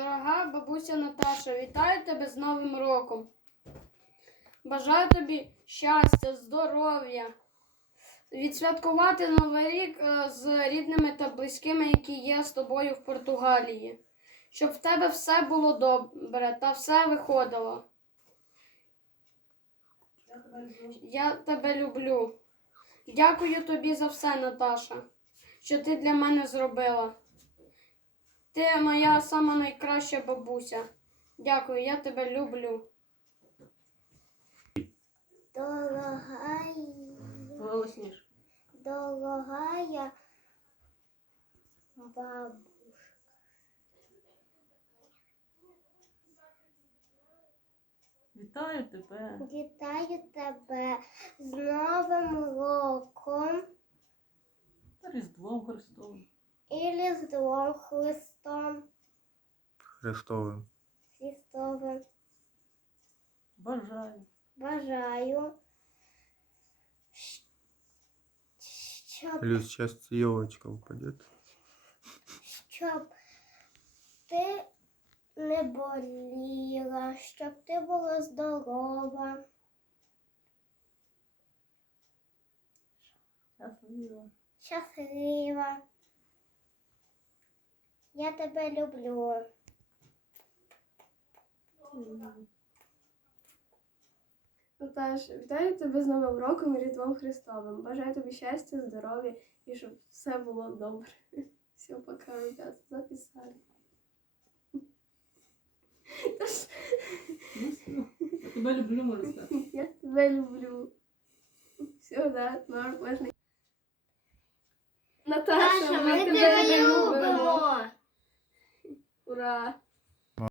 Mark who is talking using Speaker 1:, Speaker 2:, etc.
Speaker 1: Дорога бабуся Наташа, вітаю тебе з Новим роком. Бажаю тобі щастя, здоров'я, відсвяткувати Новий рік з рідними та близькими, які є з тобою в Португалії. Щоб в тебе все було добре та все виходило. Я тебе люблю. Дякую тобі за все, Наташа, що ти для мене зробила. Ти моя сама найкраща бабуся. Дякую, я тебе люблю.
Speaker 2: Голосніше.
Speaker 3: Дорогая бабушка.
Speaker 2: Вітаю тебе.
Speaker 3: Вітаю тебе з Новим роком
Speaker 2: Та Різдвом Христовим.
Speaker 3: і Різдвом Христом
Speaker 4: Христовим.
Speaker 3: Христовим.
Speaker 2: Бажаю.
Speaker 3: Бажаю, щоб
Speaker 4: Плюс сейчас елочка упадет.
Speaker 3: ти не боліла, щоб ти була здорова.
Speaker 2: Щаслива.
Speaker 3: Щаслива. Я тебе люблю.
Speaker 1: Наташ, вітаю тебе з Новим роком і Різдвом Христовим. Бажаю тобі щастя, здоров'я і щоб все було добре. Все, пока, ребята, записали.
Speaker 2: Ну все. Я тебе люблю, можна сказати.
Speaker 1: Я тебе люблю. Все, да, норм, можна. Наташа, ми тебе любимо. Ура!